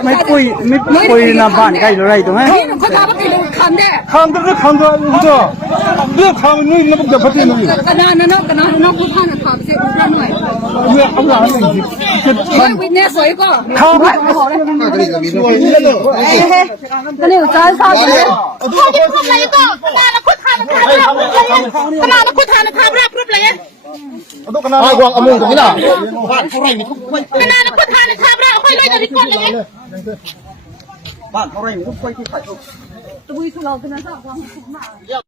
ไม่คุยนะบ้านใกล้อะไรตรงนี้คำก็คำก็เรื่องคำนี่มันจะพัฒนาอยู่กระดานนั่นกระดานนั่นพูดท่านถามเสร็จพูดท่านหน่อยเรื่องอะไรไม่วินเนสสวยก็คำก็นี่จ้าสาวเลยเขาที่พูดอะไรก็กระดานนั่นพูดท่านนะครับกระดานนั่นพูดท่านนะครับรับรูปเลยไอ้กวางอมุงตรงนี้น่ะกระดานนั่นพูดท่านนะครับรับค่อยเลยจะดีกว่าเลยบ้านเขาไร่มีทุกคนที่ใส่ตุ้ยทุเราเป็นนักสาว